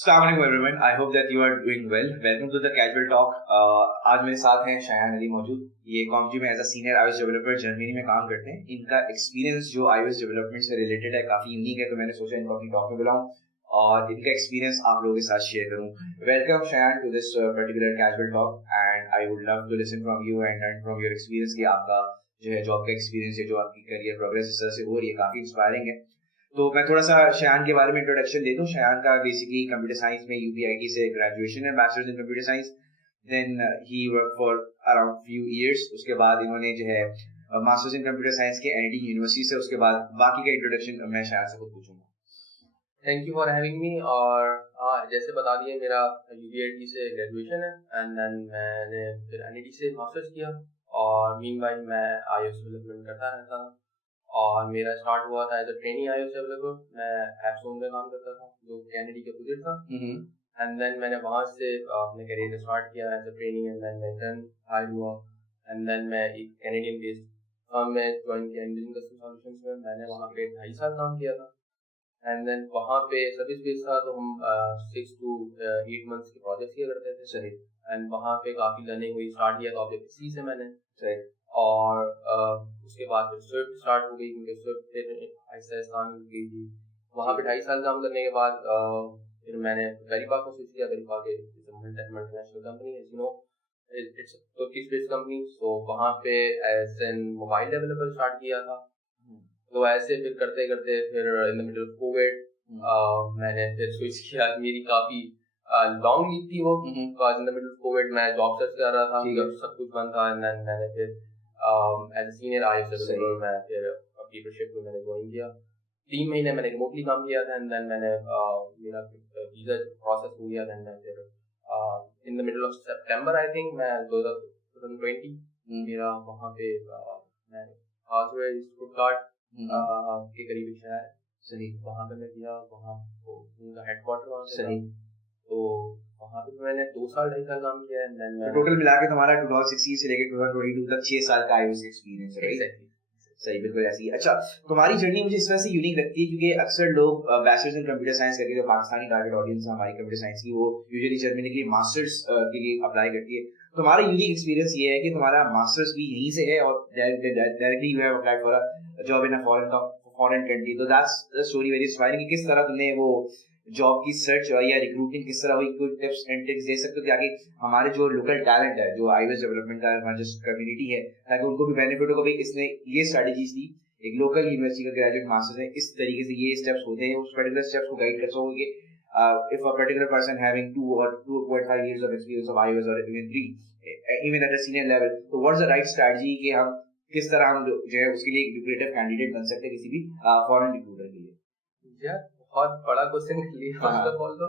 Assalamualaikum everyone. I hope that you are doing well. Welcome to the Casual Talk. आज मेरे साथ हैं शायान अली मौजूद. ये कॉम्जी में as a senior iOS developer Germany में काम करते हैं. इनका एक्सपीरियंस जो iOS डेवलपमेंट से रिलेटेड है काफी यूनिक है, तो मैंने सोचा इनको अपनी टॉक में बुलाऊं और इनका एक्सपीरियंस आप लोगों के साथ शेयर करूं. Welcome Shayan to this particular casual talk and I would love to listen from you and learn from your experience कि आपका जो है जॉब का एक्सपीरियंस है, जो आपकी करियर प्रोग्रेस इस तरह से हो रही है, काफी इंस्पायरिंग है. तो मैं थोड़ा सा शायान के बारे में इंट्रोडक्शन दे दूं. शायान का बेसिकली कंप्यूटर साइंस में यूपीआईटी से ग्रेजुएशन है, bachelors in computer science. Then he work for around few years. उसके बाद इन्होंने जो है मास्टर्स इन कंप्यूटर साइंस के एनआईटी यूनिवर्सिटी से. उसके बाद बाकी का इंट्रोडक्शन मैं शायान से खुद पूछूंगा. Thank you for having me. और जैसे बता दिए मेरा यूपीआईटी से ग्रेजुएशन है एंड देन मैंने फिर एनआईटी से मास्टर्स किया और मीनवाइल मैं आईओएस डेवलपमेंट करता रहता था. और मेरा स्टार्ट हुआ था as a trainee iOS developer. मैं एप्सोन में काम करता था जो कैनेडी के अपोजिट था. एंड देन मैंने वहाँ से अपने करियर स्टार्ट किया as a trainee and then मैं इंटर्न हायर हुआ. एंड देन मैं एक कैनेडियन बेस्ड फर्म में ज्वाइन किया इंजीनियरिंग कस्टम सॉल्यूशंस में. मैंने वहाँ पे 2.5 साल काम किया था. एंड देन वहाँ पे सर्विस बेस्ड था, तो हम 6 to 8 मंथ्स के प्रोजेक्ट किया करते थे. सही. एंड वहाँ पे काफ़ी लर्निंग हुई. स्टार्ट किया था ऑब्जेक्टिव सी से मैंने. सही. और उसके बाद फिर स्विफ्ट स्टार्ट हो गई, क्योंकि स्विफ्ट फिर आहिस्ता मिल गई थी. वहाँ पे 2.5 साल काम करने के बाद फिर मैंने वेरीपाक में स्विच किया. वेरीपाक एक मल्टीनेशनल कंपनी है, you know, it's Turkish based company. So वहाँ पे as an mobile developer start किया था. तो ऐसे फिर करते करते फिर in the middle of Covid मैंने फिर स्विच किया. मेरी काफ़ी लॉन्ग लीव थी वो, because in the middle of Covid मैं जॉब सर्च कर रहा था, जब सब कुछ बंद था. एंड देन मैंने फिर as a senior iOS developer मैं फिर लीडरशिप में मैंने ज्वाइन किया. 3 महीने मैंने रिमोटली काम किया था. एंड देन मैंने मेरा वीज़ा प्रोसेस हो गया. देन फिर in the middle of September I think मैं 2020 मेरा वहाँ पे मैं स्टुटगार्ट के करीब शहर. सही. वहाँ पे मैं गया. वहाँ उनका हेडक्वार्टर वहाँ पे. सही. तो वहाँ पे मैंने 2 साल 2.5 साल काम किया है. देन तो टोटल मिला के तुम्हारा 2016 से लेकर 2022 तक 6 साल का iOS एक्सपीरियंस है. एग्जैक्टली. सही, बिल्कुल ऐसी. अच्छा, तुम्हारी जर्नी मुझे इस वजह से यूनिक लगती है क्योंकि अक्सर लोग बैचलर्स इन कंप्यूटर साइंस करके, जो पाकिस्तानी टारगेट ऑडियंस है हमारी कंप्यूटर साइंस की, वो यूजुअली जर्मनी के मास्टर्स के लिए अप्लाई करती है. तुम्हारा यूनिक एक्सपीरियंस ये है कि तुम्हारा मास्टर्स भी यहीं से है और directly you have applied for a job in a foreign country. तो that's the story very inspiring कि किस तरह तुमने वो जॉब की सर्च या रिक्रूटिंग किस तरह हुई. कुछ टिप्स एंड ट्रिक्स दे सकते हो ताकि हमारे जो लोकल टैलेंट है, जो iOS डेवलपमेंट का हमारा जो कम्युनिटी है, ताकि उनको भी बेनिफिट हो. भाई इसने ये स्ट्रेटजीज दी, एक लोकल यूनिवर्सिटी का ग्रेजुएट मास्टर्स है, इस तरीके से ये स्टेप्स होते हैं, उस पर्टिकुलर स्टेप्स को गाइड कर सकोगे. If a particular person having 2 or 2.5 years of experience of iOS or even 3 even at a senior level, तो व्हाट्स द राइट स्ट्रेटजी कि हम किस तरह हम जो है उसके लिए एक लुक्रेटिव कैंडिडेट बन सकते हैं किसी भी फॉरेन रिक्रूटर के लिए. यार बहुत बड़ा क्वेश्चन के लिए फर्स्ट ऑफ ऑल तो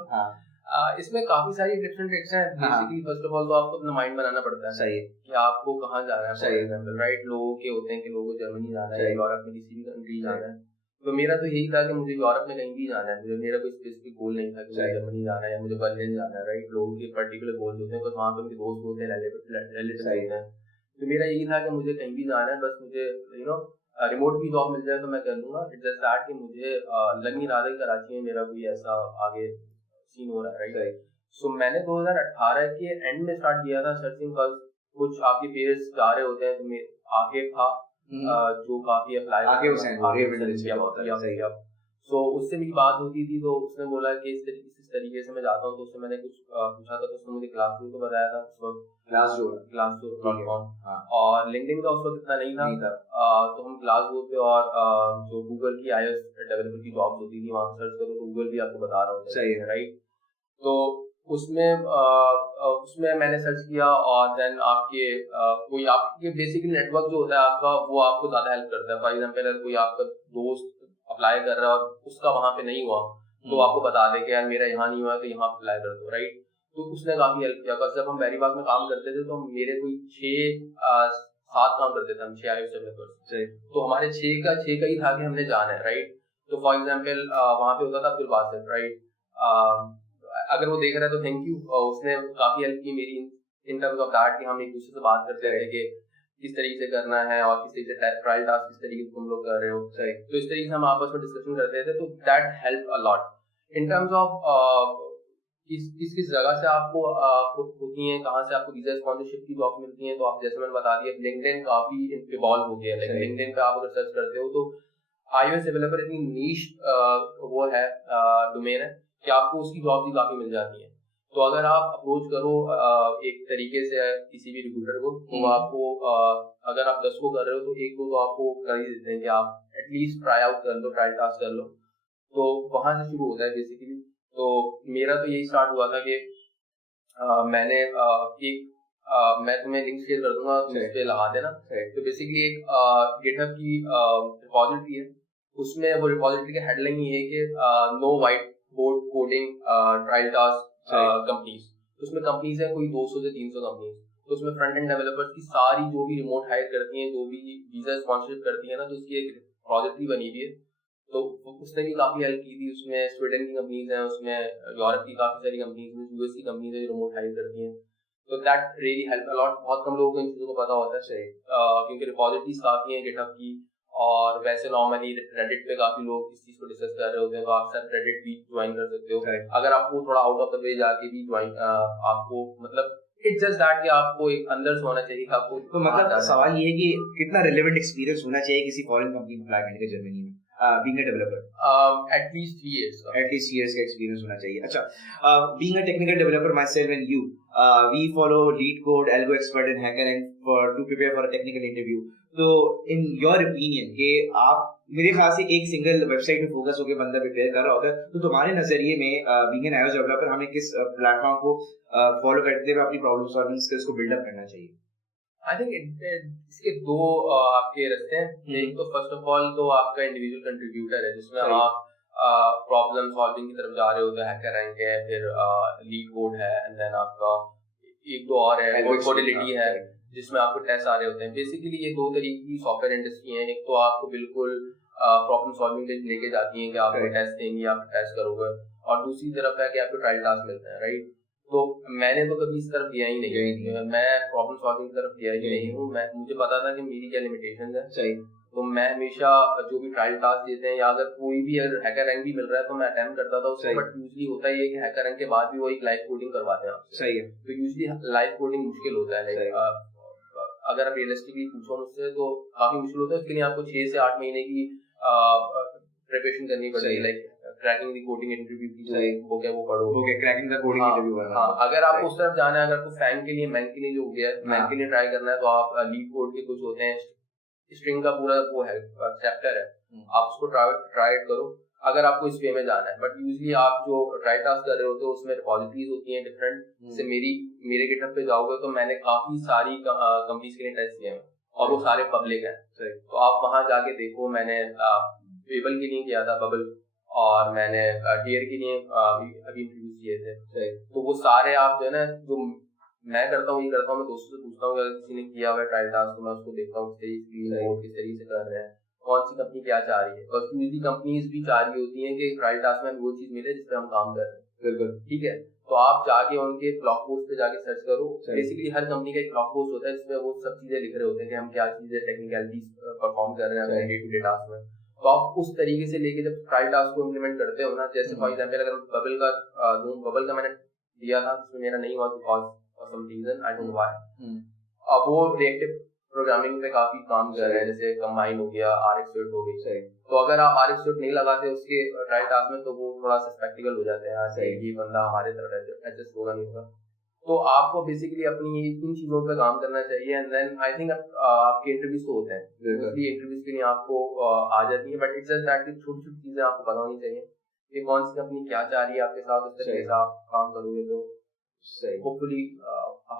इसमें काफी सारी डिफरेंट ट्रिक्स हैं. बेसिकली फर्स्ट ऑफ ऑल तो आपको अपना माइंड बनाना पड़ता है. सही है. कि आपको कहाँ जाना है. फॉर एग्जांपल राइट, लोगों के होते हैं कि लोगों को जर्मनी जाना है, यूरोप में किसी भी कंट्री जाना है. तो मेरा तो यही था कि मुझे यूरोप में कहीं भी जाना है. मेरा कोई स्पेसिफिक गोल नहीं था कि मुझे जर्मनी जाना है या मुझे बर्लिन जाना है. राइट, लोगों के पर्टिकुलर गोल्स होते हैं, बस वहाँ पे उनके दोस्त होते हैं, रिलेटिव्स होते हैं. तो मेरा यही था कि मुझे कहीं भी जाना है, बस मुझे यू नो रिमोट भी जॉब मिल जाए तो मैं कर लूंगा. इट्स जस्ट दैट कि मुझे लग नहीं रहा था कि कराची में मेरा कोई ऐसा आगे सीन हो रहा है. राइट. सो मैंने 2018 के एंड में स्टार्ट किया था सर्चिंग. कुछ आपके पेयर्स जा रहे होते हैं, तो मैं आगे था जो काफी अप्लाई किया. सो उससे मेरी बात होती थी, तो उसने बोला कि इस तरीके से मैं जाता हूँ. तो उससे मैंने कुछ पूछा था, तो उसने मुझे क्लासरूम को बताया था उस वक्त. Glassdoor.com. और लिंक्डइन का उस वक्त इतना नहीं था. तो हम Glassdoor पे और जो गूगल की iOS डेवलपर की जॉब्स होती थी वहाँ सर्च करो तो गूगल भी आपको बता रहा होता है. राइट. तो उसमें मैंने सर्च किया और देन आपके कोई आपके बेसिकली नेटवर्क जो होता है आपका, वो आपको ज्यादा हेल्प करता है. फॉर एग्जांपल अगर कोई आपका दोस्त अप्लाई कर रहा है और उसका वहाँ पे नहीं हुआ, तो आपको बता दे कि यार मेरा यहाँ नहीं हुआ तो यहाँ अप्लाई कर दो. राइट. तो उसने काफी हेल्प किया. बस जब हम वेरीबाग में काम करते थे तो मेरे कोई 6-7 काम करते थे हम 6 iOS डेवलपर्स. तो हमारे 6 का ही था कि हमने जाना है. राइट. तो फॉर एग्जांपल वहाँ पे होता था अब्दुल बासित. राइट. अगर वो देख रहा है तो थैंक यू. उसने काफी हेल्प की मेरी इन टर्म्स ऑफ दैट कि हम एक दूसरे से बात करते रहे कि किस तरीके से करना है और किस तरीके से ट्रायल टास्क किस तरीके से तुम लोग कर रहे हो. तो इस तरीके से हम आपस में डिस्कशन करते थे. तो that help a lot in terms of किस जगह से आपको होती हैं, कहाँ से आपको वीजा स्पॉन्सरशिप की जॉब मिलती हैं। तो आप जैसे मैंने बता दिया, लिंक्डइन काफी इवॉल्व हो गया है। लाइक लिंक्डइन पे आप अगर सर्च करते हो तो iOS डेवलपर इतनी नीश वो है डोमेन है कि आपको उसकी जॉब भी काफी मिल जाती है। तो अगर आप अप्रोच करो एक तरीके से किसी भी रिक्रूटर को, तो आपको अगर आप 10 को कर रहे हो तो एक को तो आपको कर ही देते हैं कि आप एटलीस्ट ट्राई आउट कर लो, ट्राई टास्क कर लो। तो वहां से शुरू होता है बेसिकली। तो मेरा तो यही स्टार्ट हुआ था कि मैंने मैं तुम्हें लिंक शेयर कर दूंगा, तुम इस पे लगा देना। तो बेसिकली एक गिटहब की रिपोजिटरी है, उसमें वो रिपोजिटरी का हेडलाइन ये है कि no whiteboard coding trial task companies. तो उसमें कंपनीज है कोई 200 से 300 कंपनीज। तो उसमें फ्रंट एंड डेवलपर्स की सारी जो भी रिमोट हायर करती हैं, जो भी वीजा स्पॉन्सरशिप करती है ना, तो उसकी एक रिपोजिटरी बनी हुई है। तो उसने भी काफी हेल्प की थी। उसमें स्वीडन की कंपनीज हैं, उसमें यूरोप की काफी सारी कंपनीज हैं, यूएस की कंपनीज है जो रिमोट हायर करती हैं। तो that really help a lot. बहुत कम लोगों को इन चीजों को पता होता है क्योंकि रिपोजिटरीज काफी हैं गिटहब की। और वैसे नॉर्मली रेडिट पे काफी लोग इस चीज को डिस्कस कर रहे होते हैं, तो आप सर रेडिट भी ज्वाइन कर सकते हो अगर आपको थोड़ा आउट ऑफ द वे जाके भी ज्वाइन आपको मतलब इट्स जस्ट दैट कि आपको एक अंदर से होना चाहिए आपको। तो मतलब सवाल ये है कि कितना रिलेवेंट एक्सपीरियंस होना चाहिए किसी फॉरेन कंपनी में अप्लाई करने के जर्मनी में being a developer? At least 3 years. At least 3 years का experience होना चाहिए। अच्छा, being a technical developer myself and you, we follow LeetCode, AlgoExpert and HackerRank to prepare for a technical interview. तो in your opinion कि आप मेरे ख्याल से एक सिंगल वेबसाइट में फोकस होकर बंदा प्रिपेयर कर रहा होता है, तो तुम्हारे नजरिए में being an iOS developer हमें किस प्लेटफॉर्म को फॉलो करते हुए अपनी प्रॉब्लम सॉल्विंग स्किल्स को बिल्डअप करना चाहिए? आई थिंक इसके दो आपके रास्ते हैं। एक तो फर्स्ट ऑफ ऑल तो आपका इंडिविजुअल कंट्रीब्यूटर है, जिसमें आप प्रॉब्लम सॉल्विंग की तरफ जा रहे हो, तो HackerRank है, फिर LeetCode है, एंड देन आपका एक दो और है Codility है, जिसमें आपको टेस्ट आ रहे होते हैं। बेसिकली ये दो तरीके की सॉफ्टवेयर इंडस्ट्री है। एक तो आपको बिल्कुल प्रॉब्लम सॉल्विंग लेके जाती है कि आपको टेस्ट देंगी, आप टेस्ट करोगे, और दूसरी तरफ है कि आपको ट्रायल टास्क मिलते हैं, राइट। तो मैंने तो कभी इस तरफ गया ही नहीं, मैं प्रॉब्लम सॉल्विंग की तरफ गया ही नहीं हूँ। मुझे पता था कि मेरी क्या लिमिटेशंस है, सही। तो मैं हमेशा जो भी ट्रायल टास्क देते हैं या अगर कोई भी अगर HackerRank भी मिल रहा है तो मैं अटेम्प्ट करता था उसको। बट यूजुअली होता ही है कि HackerRank के बाद भी वो एक लाइव कोडिंग करवाते हैं आपसे, सही है। तो यूजुअली लाइव कोडिंग मुश्किल होता है। लाइक अगर आप रियलिस्टिकली पूछो मुझसे तो काफी मुश्किल होता है। उसके लिए आपको 6 से 8 महीने की प्रिपरेशन करनी पड़ती है। Like cracking the coding interview की जो बुक है वो पढ़ो, क्रैकिंग द कोडिंग इंटरव्यू करना। हाँ, अगर आपको उस तरफ जाना है, अगर आपको फैंग के लिए मैन के लिए जो हो गया है, मैन के लिए ट्राई करना है, तो आप LeetCode के कुछ होते हैं, स्ट्रिंग का पूरा वो है चैप्टर है, आप उसको ट्राई करो अगर आपको इस वे में जाना है। बट यूजुअली आप जो ट्राई टास्क कर रहे होते हो उसमें रिपोजिटरीज होती हैं डिफरेंट। जैसे मेरे गिटहब पे जाओगे तो मैंने काफी सारी कंपनीज के लिए टेस्ट किए हैं और वो सारे पब्लिक हैं, तो आप वहां जाके देखो। मैंने वेबल के लिए किया था, बबल, और मैंने टीयर के लिए अभी इंट्रोड्यूस किए थे। तो वो सारे आप जो है ना, जो मैं करता हूँ ये करता हूँ, मैं दोस्तों से पूछता हूँ अगर किसी ने किया हुआ है ट्रायल टास्क तो मैं उसको देखता हूँ किस तरीके से कर रहे हैं, कौन सी कंपनी क्या चाह रही है। बस यूजली कंपनीज भी चाह रही होती हैं कि ट्रायल टास्क में वो चीज मिले जिस पे हम काम कर रहे हैं। बिल्कुल ठीक है, तो आप जाके उनके ब्लॉग पोस्ट पे जाके सर्च करो। बेसिकली हर कंपनी का एक ब्लॉग पोस्ट होता है जिसमें वो सब चीजें लिख रहे होते हैं कि हम क्या चीजें टेक्निकलिटीज परफॉर्म कर रहे हैं डे टू डे टास्क में। तो आप उस तरीके से लेके जब ट्रायल टास्क को इम्प्लीमेंट करते हो ना, जैसे फॉर एग्जांपल अगर बबल का दूं, बबल का मैंने दिया था जिसमें मेरा नहीं हुआ because of some reason, I don't know why. अब वो रिएक्टिव प्रोग्रामिंग पे काफी काम कर रहे हैं, जैसे कंबाइन हो गया, RxSuite हो गई। तो अगर आप RxSuite नहीं लगाते उसके ट्रायल टास्क में तो वो थोड़ा सस्पेक्टिकल हो जाते हैं, ये बंदा हमारे तरफ एडजस्ट होगा नहीं होगा। तो आपको बेसिकली अपनी इन चीजों पे काम करना चाहिए, एंड देन आई थिंक आपके इंटरव्यूज तो होते हैं, मोस्टली इंटरव्यूज के लिए आपको आ जाती है। बट इट्स जस्ट दैट छोटी छोटी चीजें आपको पता होनी चाहिए कि कौन सी कंपनी क्या चाह रही है आपके साथ, उस तरीके से आप काम करोगे तो सही, होपफुली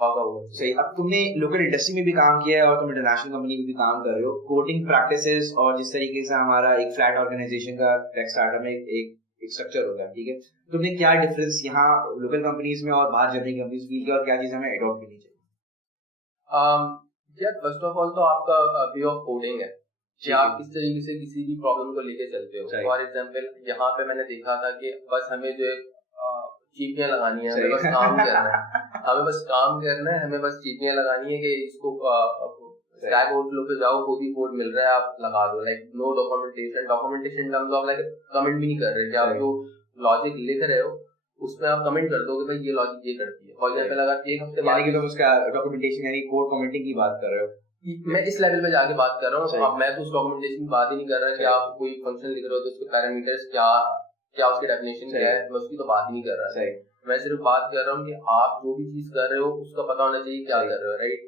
होगा। सही। अब तुमने लोकल इंडस्ट्री में भी काम किया है और तुम इंटरनेशनल कंपनी में भी काम कर रहे हो। कोडिंग प्रैक्टिसेस और जिस तरीके से हमारा एक फ्लैट ऑर्गेनाइजेशन का टेक स्टार्टअप में एक स्ट्रक्चर होता है, ठीक है, तुमने क्या डिफरेंस यहाँ लोकल कंपनीज में और बाहर जर्मनी कंपनीज फील किया और क्या चीजें हमें अडॉप्ट करनी चाहिए? यार फर्स्ट ऑफ ऑल तो आपका वे ऑफ कोडिंग है कि आप किस तरीके से किसी भी प्रॉब्लम को लेके चलते हो। फॉर एग्जांपल यहाँ पे मैंने देखा था कि बस हमें जो चीटियां लगानी है, हमें बस काम करना है, हमें बस काम करना है, हमें बस चीटियां लगानी है कि इसको स्टैक ओवरफ्लो पे जाओ, कोई भी कोड मिल रहा है आप लगा दो। Like no documentation in terms of like comment भी नहीं कर रहे कि आप जो लॉजिक लिख रहे हो उसमें आप कमेंट कर दो कि भाई ये लॉजिक ये करती है। फॉर एग्जांपल अगर एक हफ्ते यानी कि तुम उसका डॉक्यूमेंटेशन यानी कोड कमेंटिंग की बात कर रहे हो, मैं इस लेवल पे जाके बात कर रहा हूँ। अब मैं तो उस डॉक्यूमेंटेशन की बात ही नहीं कर रहा कि आप कोई फंक्शन लिख रहे हो तो उसके पैरामीटर्स क्या क्या उसकी डेफिनेशन क्या है, मैं उसकी तो बात ही नहीं कर रहा। मैं सिर्फ बात कर रहा हूँ कि आप जो भी चीज कर रहे हो उसका पता होना चाहिए क्या कर रहे हो, राइट।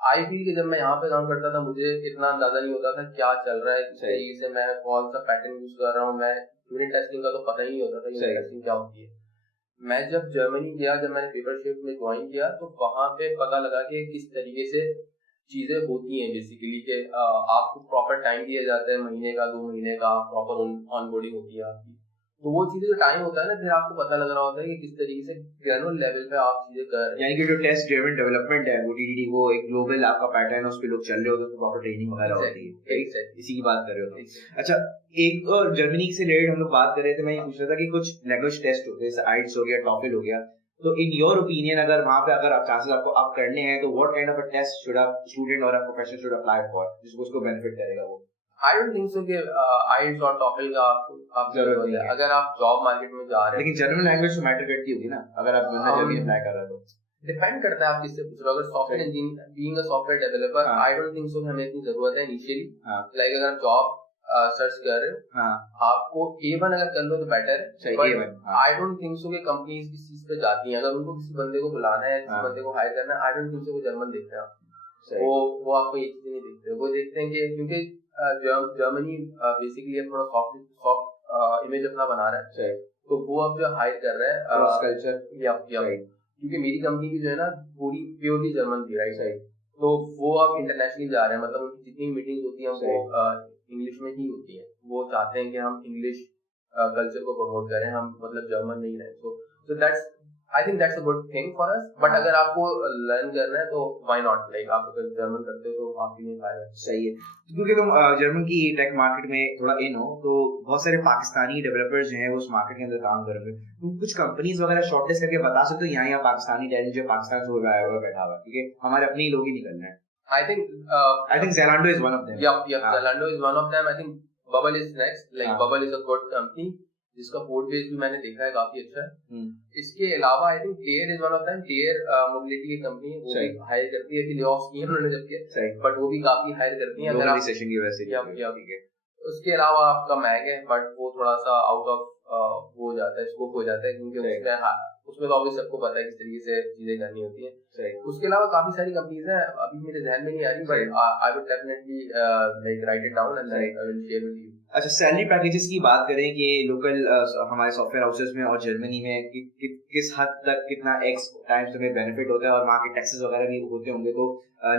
आई फील कि जब मैं यहाँ पे काम करता था मुझे इतना अंदाजा नहीं होता था क्या चल रहा है, किस तरीके से मैं कौन सा पैटर्न यूज कर रहा हूँ। मैं यूनिट टेस्टिंग का तो पता ही नहीं होता था यूनिट टेस्टिंग क्या होती है। मैं जब जर्मनी गया, जब मैंने पेपरशिप में ज्वाइन किया तो वहां पे पता लगा कि किस तरीके से चीजें होती हैं बेसिकली कि आपको प्रॉपर टाइम दिया जाता है, महीने का 2 महीने का प्रॉपर ऑनबोर्डिंग होती है आपकी। तो वो चीजें जो टाइम होता है ना, फिर आपको पता लग रहा होता है कि किस तरीके से ग्रेनुलर लेवल पे आप चीजें कर रहे हैं। यानी कि जो टेस्ट ड्रिवन डेवलपमेंट है वो टीडीडी वो एक ग्लोबल आपका पैटर्न है, उस पे लोग चल रहे होते हैं, उसमें प्रॉपर ट्रेनिंग वगैरह होती है, इसी की बात कर रहे हो तो। अच्छा, एक और जर्मनी से रिलेटेड हम लोग बात कर रहे थे, मैं ये पूछ रहा था कि कुछ लैंग्वेज टेस्ट होते हैं जैसे आइट्स हो गया, टॉफल हो गया, तो इन योर ओपिनियन अगर वहां पे अगर चांसेस आपको अप करने हैं तो what kind of a test should a student और a professional should apply for जिसको उसको बेनिफिट करेगा वो? I don't think so कि IELTS और TOEFL का आप जरूरत नहीं है अगर आप जॉब मार्केट में जा रहे हो। लेकिन जर्मन लैंग्वेज तो मैटर करती होगी ना अगर आप बंदा जर्मनी अप्लाई कर रहे हो तो? डिपेंड करता है आप किससे पूछ रहे हो। अगर software engineer being a software developer, I don't think so कि हमें इतनी जरूरत है इनिशियली। लाइक अगर आप जॉब सर्च कर रहे हो, आपको A1 अगर कर लो तो बेटर है, but I don't think so कि कंपनीज इस चीज पे जाती हैं। अगर उनको किसी बंदे को बुलाना है, किसी बंदे को हायर करना है, आई डोंट थिंक सो वो जर्मन देखते हैं। वो आपको ये चीजें नहीं देखते। वो देखते हैं कि क्योंकि जर्मनी बेसिकली थोड़ा सॉफ्ट इमेज अपना बना रहा है, तो वो अब जो हायर कर रहा है क्रॉस कल्चर, क्योंकि मेरी कंपनी की जो है ना पूरी प्योरली जर्मन थी, राइट। तो वो अब इंटरनेशनली जा रहे हैं, मतलब उनकी जितनी मीटिंग्स होती हैं वो इंग्लिश में ही होती हैं। वो चाहते हैं कि हम इंग्लिश कल्चर को प्रमोट करें, हम मतलब जर्मन नहीं रहे। So that's I think that's a good thing for us. But अगर आपको लर्न करना है तो व्हाई नॉट, लाइक आप अगर जर्मन करते हो तो आपके लिए फायदा है। सही है, क्योंकि तुम जर्मन की टेक मार्केट में थोड़ा इन हो तो बहुत सारे पाकिस्तानी डेवलपर्स जो हैं वो उस मार्केट के अंदर काम कर रहे हैं। तुम कुछ कंपनीज वगैरह शॉर्टलिस्ट करके बता सकते हो यहाँ पाकिस्तानी टैलेंट जो पाकिस्तान से बैठा हुआ है, ठीक है, हमारे अपने ही लोग ही निकल रहे हैं? I think Zalando is one of them. Yep, Zalando is one of them. I think Bubble is next. Like Bubble is a good company जिसका कोड बेस भी मैंने देखा है, काफी अच्छा है। इसके अलावा I think Tier is one of them. Tier Mobility की कंपनी है, वो भी हायर करती है। अभी ले-ऑफ्स किए उन्होंने जब किया, बट वो भी काफी हायर करती है अगर आप रिसेशन की वजह से। ठीक है। उसके अलावा आपका मैग है, बट वो थोड़ा सा आउट ऑफ वो हो जाता है, स्कोप हो जाता है, क्योंकि उसमें तो ऑब्वियस सबको पता है किस तरीके से चीजें करनी होती हैं। उसके अलावा काफी सारी कंपनीज हैं, अभी मेरे ज़हन में नहीं आ रही, but I would definitely like right it down and I will share with you. अच्छा, सैलरी पैकेजेस की बात करें कि लोकल हमारे सॉफ्टवेयर हाउसेस में और जर्मनी में किस हद तक कितना एक्स टाइम्स तुम्हें बेनिफिट होता है और वहाँ के टैक्सेस वगैरह भी होते होंगे, तो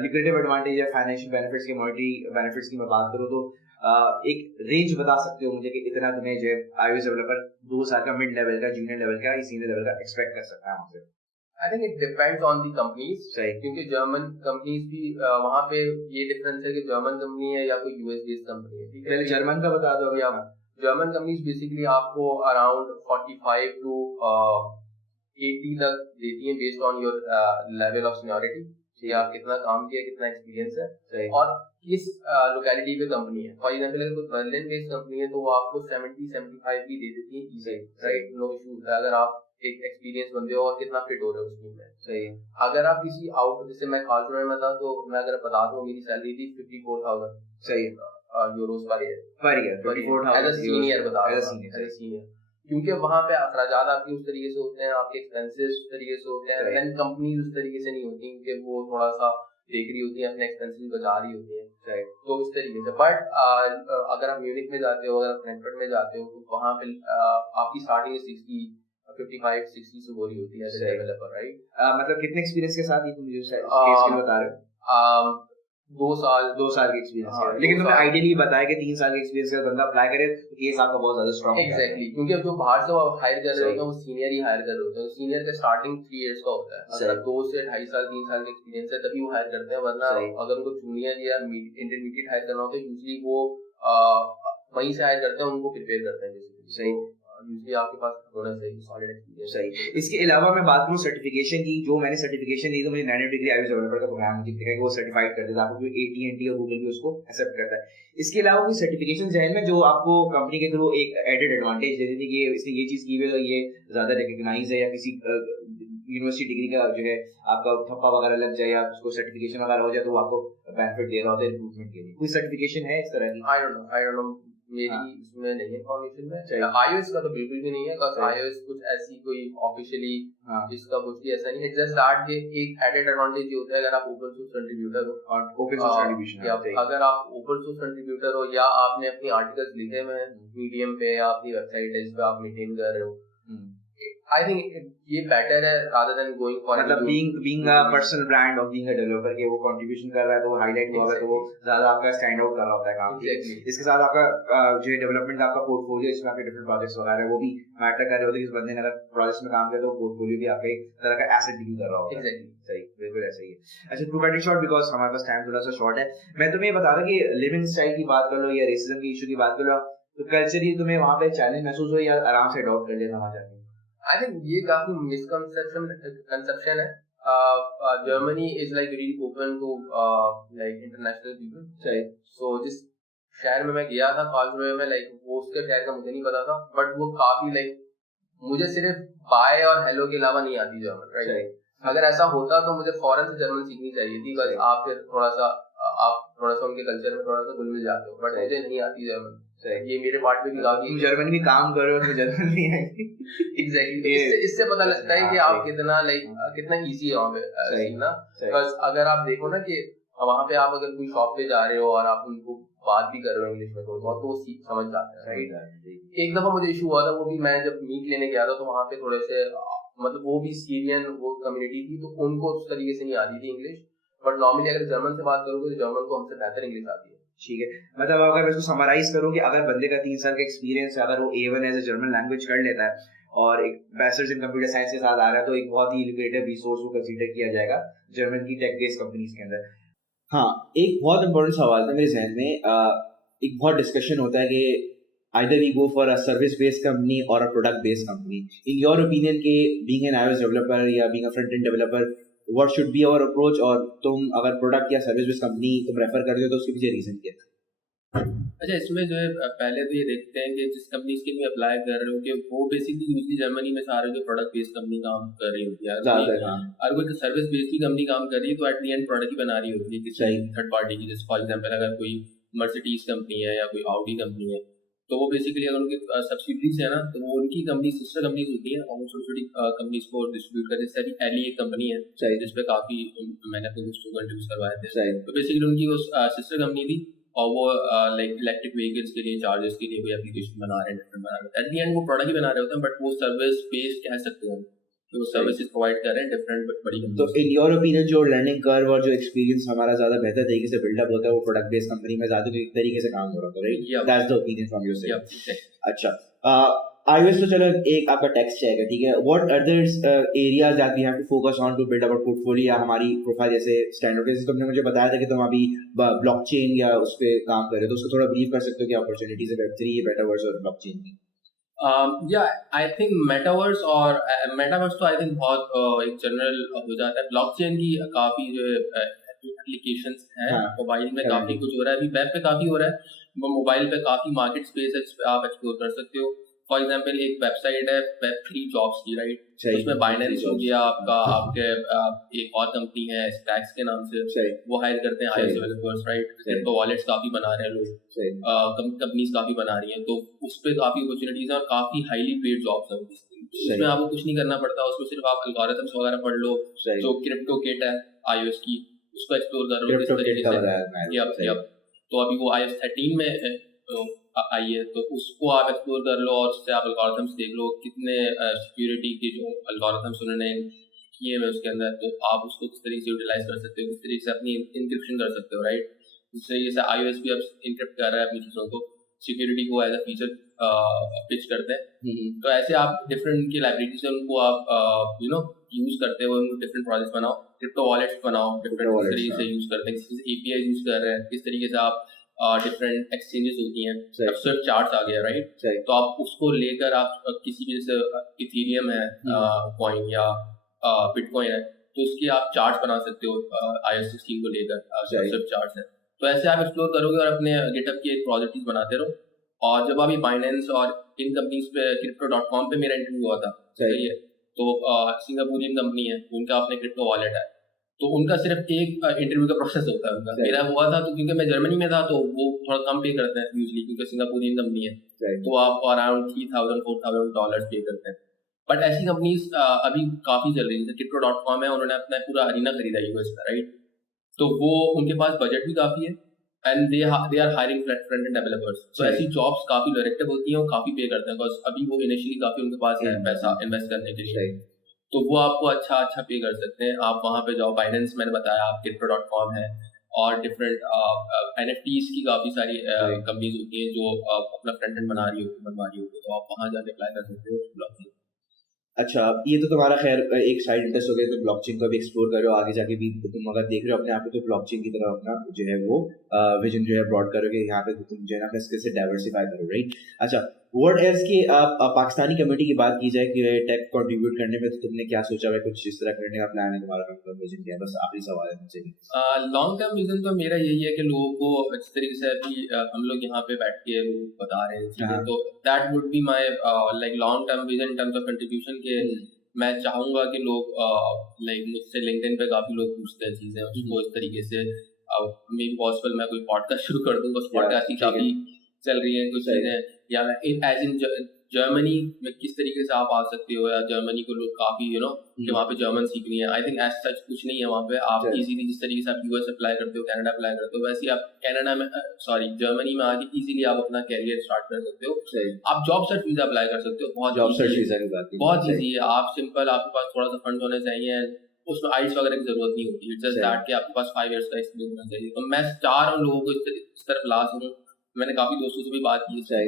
लिक्विडेटिव एडवांटेज या फाइनेंशियल बेनिफिट्स की, मॉनेटरी बेनिफिट्स की मैं बात करूँ तो एक रेंज बता सकते हो मुझे कि इतना तुम्हें जो iOS डेवलपर 2 साल का, मिड लेवल का, जूनियर लेवल का, सीनियर लेवल का एक्सपेक्ट कर सकता है हमसे? I think it depends on the companies, क्योंकि जर्मन कंपनीज भी वहाँ पे ये डिफरेंस है कि जर्मन कंपनी है या कोई यूएस बेस्ड कंपनी है। पहले जर्मन का बता दो। जर्मन कंपनीज बेसिकली आपको अराउंड 45 to 80 तक देती हैं based on your level of seniority, कि आप कितना काम किया, कितना एक्सपीरियंस है और किस लोकेलिटी पे कंपनी है। फॉर एग्जांपल अगर कोई बर्लिन बेस्ड कंपनी है तो वो आपको 70-75 भी दे देती है, राइट, नो इशू। अगर आप एक एक्सपीरियंस बंदे हो और कितना फिट हो रहे हो उस टीम में, सही है। अगर आप किसी आउट, जैसे मैं कार्लसरूहे में था, तो मैं अगर बता दूं मेरी सैलरी थी 54,000, सही है, Euros per year 54,000 as a senior, बता रहा हूं, एज अ सीनियर। क्योंकि वहां पे अखराजात आपके उस तरीके से होते हैं, आपके एक्सपेंसेस उस तरीके से होते हैं, देन कंपनीज उस तरीके से नहीं होती कि वो थोड़ा सा देख रही होती है, अपने एक्सपेंसेस बचा रही होती है, राइट। तो इस तरीके से। बट अगर आप म्यूनिक में जाते हो, अगर आप फ्रैंकफर्ट में जाते हो, तो वहां पे आपकी स्टार्टिंग 55-60 से हो रही होती है एज अ डेवलपर, राइट। मतलब कितने एक्सपीरियंस के साथ ये तुम जो स्किल बता रहे हो? 2 साल के एक्सपीरियंस है। लेकिन तुमने आइडियली बताया कि 3 साल के एक्सपीरियंस का बंदा अप्लाई करे तो केस आपका बहुत ज्यादा स्ट्रांग है। एग्जैक्टली, क्योंकि अब जो बाहर से वो हायर कर रहे होते हैं वो सीनियर ही हायर कर रहे होते हैं। सीनियर का स्टार्टिंग 3 इयर्स का होता है। अगर 2 से 2.5 साल 3 साल का एक्सपीरियंस है तभी वो हायर करते हैं, वरना अगर उनको जूनियर या इंटरमीडिएट हायर करना हो तो यूजुअली वो वहीं से हायर करते हैं, उनको प्रिपेयर करते हैं बेसिकली। सही। यूजुअली आपके पास होना चाहिए सॉलिड एक्सपीरियंस। सही। इसके अलावा मैं बात करूँ सर्टिफिकेशन की, जो मैंने सर्टिफिकेशन ली तो मुझे 9 डिग्री iOS डेवलपर का प्रोग्राम मुझे दिखा कि वो सर्टिफाइड कर देता है आपको, AT&T और गूगल भी उसको एक्सेप्ट करता है। इसके अलावा कोई सर्टिफिकेशन है में जो आपको कंपनी के थ्रू एक एडेड एडवांटेज दे देती है कि इसने ये चीज़ की हुई है तो ये ज़्यादा रिकग्नाइज है, या किसी यूनिवर्सिटी डिग्री का जो है आपका ठप्पा वगैरह लग जाए या उसको सर्टिफिकेशन वगैरह हो जाए तो वो आपको बेनिफिट दे रहा होता है रिक्रूटमेंट के लिए? कोई सर्टिफिकेशन है इस तरह की? आई डोंट नो मेरी इसमें नहीं इन्फॉर्मेशन है। iOS का तो बिल्कुल भी नहीं है, बिकॉज़ iOS कुछ ऐसी कोई ऑफिशियली इसका कुछ भी ऐसा नहीं है। जस्ट दैट के एक एडेड एडवांटेज ये होता है अगर आप ओपन सोर्स कंट्रीब्यूटर हो, और ओपन सोर्स कंट्रीब्यूशन या अगर आप ओपन सोर्स कंट्रीब्यूटर हो या आपने अपनी आर्टिकल्स लिखे हुए हैं मीडियम पे या अपनी वेबसाइट है जिस पे आप मेंटेन कर रहे हो, आई थिंक ये बेटर है rather than going for मतलब being a personal brand of being a developer के वो contribution कर रहा है तो वो highlight होगा तो वो ज़्यादा आपका stand out कर रहा होता है काम के। इसके साथ आपका जो है डेवलपमेंट आपका पोर्टफोलियो जिसमें आपके डिफरेंट प्रोजेक्ट्स वगैरह वो भी मैटर कर रहे होते हैं कि इस बंदे ने अगर प्रोजेक्ट्स में काम किया तो पोर्टफोलियो भी आपका एक तरह का एसेट डील कर रहा होगा। सही, बिल्कुल ऐसा ही है। अच्छा, to cut it short because हमारे पास टाइम थोड़ा सा शॉर्ट है, मैं तुम्हें ये बता रहा कि लिविंग स्टाइल की बात कर लो या रेसिज्म की इशू की बात कर लो, तो कल्चरली तुम्हें वहाँ पे चैलेंज महसूस हो या आराम से अडॉप्ट कर लिया समाज में? I think ये काफी misconception है। Germany is like really open to like international people। सही। So जिस शहर में मैं गया था कार्लसरूहे में, like वो उसके शहर का मुझे नहीं पता था, बट वो काफी like मुझे सिर्फ बाय और हेलो के अलावा नहीं आती जर्मन, राइट? अगर ऐसा होता तो मुझे फौरन से जर्मन सीखनी चाहिए थी, बस आप फिर थोड़ा सा उनके कल्चर में थोड़ा सा घुल मिल जाते हो, बट मुझे नहीं आती जर्मन। ये मेरे पार्ट में भी काफी, तुम जर्मनी में काम कर रहे हो तो जर्मन नहीं आएगी। एग्जैक्टली, इससे पता लगता है कि आप कितना इजी है वहाँ पे सीखना। बस अगर आप देखो ना कि वहाँ पे आप अगर कोई शॉप पे जा रहे हो और आप उनको बात भी कर रहे हो इंग्लिश में थोड़ा बहुत, तो वो समझ जाते हैं, राइट? एक दफा मुझे इशू हुआ था, वो भी मैं जब मीट लेने गया था तो वहाँ पे थोड़े से मतलब वो भी सीरियन वो कम्युनिटी थी तो उनको उस तरीके से नहीं आती थी इंग्लिश, बट नॉर्मली अगर जर्मन से बात करोगे तो जर्मन को हमसे बेहतर इंग्लिश आती है। ठीक है, मतलब अगर मैं इसको समराइज करूं कि अगर बंदे का 3 साल का एक्सपीरियंस है, अगर वो A1 as a German language कर लेता है और एक बैचलर्स इन कंप्यूटर साइंस के साथ आ रहा है तो एक बहुत ही लुक्रेटिव रिसोर्स को कंसीडर किया जाएगा जर्मन की टेक बेस्ड कंपनीज के अंदर। हाँ, एक बहुत इंपॉर्टेंट सवाल था मेरे जहन में, एक बहुत डिस्कशन होता है कि either we go for a service based company or a product based company. In your opinion के being an iOS developer या being a front end developer, what should be our approach? और तुम अगर product या service based company तुम refer करते हो तो उसके पीछे रीजन क्या है? अच्छा, इसमें जो है पहले तो ये देखते हैं कि जिस कंपनी के लिए अप्लाई कर रहे हो कि वो बेसिकली यूजली जर्मनी में सारे जो प्रोडक्ट बेस्ड कंपनी काम कर रही होती है, अगर कोई सर्विस बेस्ड की कंपनी काम कर रही है तो एट द एंड प्रोडक्ट ही बना रही होती है किसी थर्ड पार्टी की। जैसे फॉर एग्जांपल अगर कोई मर्सिडीज कंपनी है या कोई ऑडी कंपनी है तो वो बेसिकली अगर उनकी सब्सिडीज है ना तो वो उनकी कंपनी सिस्टर कंपनीज होती है और वो छोटी छोटी कंपनीज को डिस्ट्रीब्यूट कर, जैसे अभी एली एक कंपनी है जिसपे काफी मैंने अपने दोस्तों को इंट्रोड्यूस करवाए थे, तो बेसिकली उनकी वो सिस्टर कंपनी थी और वो लाइक इलेक्ट्रिक व्हीकल्स के लिए चार्जेस के लिए कोई एप्लीकेशन बना रहे हैं, डिफरेंट बना रहे हैं। एट द एंड वो प्रोडक्ट ही बना रहे होते हैं बट वो सर्विस बेस्ड कह सकते हो तो सर्विसेज प्रोवाइड कर रहे हैं डिफरेंट बड़ी कंपनी। तो इन योर ओपिनियन जो लर्निंग कर्व और जो एक्सपीरियंस हमारा ज्यादा बेहतर तरीके से बिल्डअप होता है वो प्रोडक्ट बेस्ड कंपनी में ज्यादा तरीके से काम हो रहा है, right? That's the opinion from your side. अच्छा, iOS तो चलो एक आपका टेक्स्ट है, ठीक है, what others areas that we have to focus on to build our portfolio या हमारी प्रोफाइल जैसे स्टैंडर्ड, जैसे तुमने मुझे बताया था कि तुम अभी ब्लॉकचेन या उस पे काम कर रहे हो तो उसको थोड़ा ब्रीफ कर सकते हो कि अपॉर्चुनिटीज है Web3 मेटावर्स और ब्लॉकचेन की? आई थिंक मेटावर्स तो आई थिंक बहुत एक जनरल हो जाता है। ब्लॉकचेन की काफी जो है एप्लीकेशंस हैं, मोबाइल में काफी कुछ हो रहा है, अभी वेब पे काफी हो रहा है, वो मोबाइल पे काफी मार्केट स्पेस है जिस पे आप एक्सप्लोर कर सकते हो। फॉर एग्जांपल एक वेबसाइट है Web3 जॉब्स की, राइट? उसमें बाइनेंस हो गया आपका, आपके एक और कंपनी है स्टैक्स के नाम से, वो हायर करते हैं iOS developers, right? Crypto wallets काफी बना रहे हैं लोग, कंपनीज काफी बना रही हैं, तो उस पे काफी अपॉर्चुनिटीज हैं और काफी हाईली पेड जॉब्स हैं। उसमें आपको कुछ नहीं करना पड़ता, उसमें सिर्फ आप एल्गोरिथम्स वगैरह पढ़ लो, जो क्रिप्टो किट है iOS की उसको एक्सप्लोर कर लो किस तरीके से। तो अभी वो iOS 13 में आई है तो उसको आप एक्सप्लोर कर लो और उससे आप एल्गोरिथम्स देख लो कितने सिक्योरिटी के जो एल्गोरिथम्स उन्होंने किए हुए उसके अंदर, तो आप उसको किस तरीके से यूटिलाइज कर सकते हो, किस तरीके से अपनी इंक्रिप्शन कर सकते हो, राइट? इस तरीके से iOS भी अब इंक्रिप्ट कर रहा है अपनी चीज़ों को, सिक्योरिटी को एज अ फीचर पिच करते हैं। तो ऐसे आप डिफरेंट की लाइब्रेरी से उनको आप यूज करते हो, उनको डिफरेंट प्रोजेक्ट्स बनाओ, क्रिप्टो वॉलेट्स बनाओ, डिफरेंट तरीके से यूज करते हैं, किस API यूज कर रहे हैं, किस तरीके से आप डिफरेंट एक्सचेंजेस होती हैं, सही अब स्विफ्ट चार्ट्स आ गया राइट, सही तो आप उसको लेकर आप किसी भी जैसे इथेरियम है कॉइन या बिटकॉइन है, तो उसके आप चार्ट्स बना सकते हो iOS 16 को लेकर, सही स्विफ्ट चार्ट्स है, तो ऐसे आप एक्सप्लोर करोगे और अपने गिटहब की एक प्रोजेक्ट बनाते रहो। और जब अभी बाइनेंस और इन कंपनीज पे crypto.com पे मेरा इंटरव्यू हुआ था, सही है, तो सिंगापुरियन कंपनी है, उनका अपने क्रिप्टो वॉलेट है, तो उनका सिर्फ एक इंटरव्यू का प्रोसेस होता है उनका, मेरा हुआ था तो क्योंकि मैं जर्मनी में था तो वो थोड़ा कम पे करते हैं यूजली, क्योंकि सिंगापुरियन कंपनी है, तो आप अराउंड $3,000-4,000 पे करते हैं। बट ऐसी कंपनीज अभी काफी चल रही है, जैसे crypto.com है, उन्होंने अपना पूरा अरीना खरीदा यूएस में राइट, तो वो उनके पास बजट भी काफी है and they are hiring front end developers, तो ऐसी जॉब्स काफी डायरेक्टिव होती हैं और काफी पे करते हैं, बिकॉज अभी वो इनिशियली काफी उनके पास है पैसा इन्वेस्ट करने के लिए, तो वो आपको अच्छा पे कर सकते हैं। आप वहाँ पे जाओ, बाइनेंस मैंने बताया, आप crypto.com है, और डिफरेंट NFTs की काफी सारी कंपनीज होती हैं जो अपना फ्रंट एंड बनवा रही होती है, तो आप वहाँ जाके अप्लाई कर सकते हो ब्लॉकचेन। अच्छा, ये तो तुम्हारा खैर एक साइड इंटरेस्ट हो गया, तो ब्लॉकचेन को भी एक्सप्लोर करो आगे जाके भी, तुम अगर देख रहे हो अपने आप को तो ब्लॉकचेन की तरफ अपना जो है वो विजन जो है ब्रॉड करोगे, यहाँ पे तुम जो है ना अपने स्किल से डाइवर्सिफाई करो राइट। अच्छा, वर्ड एल्स की पाकिस्तानी कम्युनिटी की बात की जाए कि टेक कंट्रीब्यूट करने में, तो तुमने क्या सोचा है, कुछ इस तरह करने का प्लान है तुम्हारा, लॉन्ग टर्म विजन क्या है? बस आखिरी सवाल है मुझसे। लॉन्ग टर्म विजन तो मेरा यही है कि लोगों को इस तरीके से अभी हम लोग यहाँ पे बैठ के बता रहे हैं चीजें, तो that would be my like long term vision in terms of contribution के। मैं चाहूंगा कि लोग लाइक मुझसे लिंक्डइन पे काफी लोग पूछते हैं चीजें, उसको इस तरीके से मे बी पॉसिबल मैं कोई पॉडकास्ट शुरू कर दूंगा, उस पॉडकास्ट की काफी चल रही है कुछ चीजें, या मैं एज इन जर्मनी में किस तरीके से आप आ सकते हो, या जर्मनी को लोग काफी कि वहाँ पे जर्मन सीखनी है। आई थिंक एज सच कुछ नहीं है वहाँ पे, आप इजीली जिस तरीके से आप यूएस अप्लाई करते हो, कनाडा अप्लाई करते हो, वैसे आप कनाडा में जर्मनी में आके इजीली आप अपना कैरियर स्टार्ट कर सकते हो। आप जॉब सर्च वीजा अप्लाई कर सकते हो, बहुत ईजी है, आप सिंपल, आपके पास थोड़ा सा फंड होने चाहिए, उसमें आइल्स वगैरह की जरूरत नहीं होती, इट्स जस्ट दैट कि आपके पास 5 इयर्स का एक्सपीरियंस होना चाहिए। तो मैं चाह रहा हूँ लोगों को इस तरफ ला सकूं, मैंने काफी दोस्तों से भी बात की है,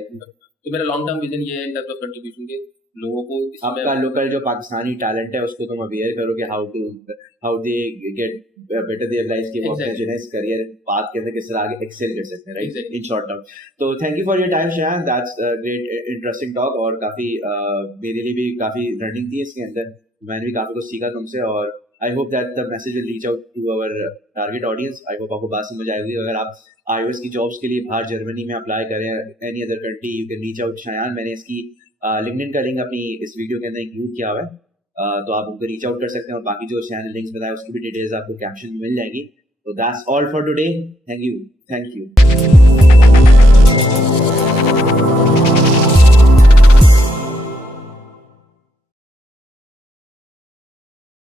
तो मेरा लॉन्ग टर्म विजन ये है इन टर्म्स ऑफ कंट्रीब्यूशन के, लोगों को आपका लोकल जो पाकिस्तानी टैलेंट है उसको तुम अवेयर करो कि how they get better their life के वो अपने जो है करियर पाथ के अंदर किस तरह आगे एक्सेल कर सकते हैं राइट, इन शॉर्ट टर्म। तो thank you for your time Shayan, that's great interesting talk, और काफी मेरे लिए भी काफी लर्निंग थी इसके अंदर, मैंने भी काफी कुछ सीखा तुमसे, और I hope that the message will reach out to our target audience. I hope आपको बात समझ आएगी। अगर आप iOS की जॉब्स के लिए बाहर जर्मनी में अप्लाई करें, any other country, you can reach out Shayan. मैंने इसकी लिंक्डइन का लिंक अपनी इस वीडियो के अंदर इंक्लूड किया हुआ है, तो आप उनको रीच आउट कर सकते हैं, और बाकी जो शायान लिंक्स बताए उसकी भी डिटेल्स आपको कैप्शन में मिल जाएगी। तो that's all for today, thank you.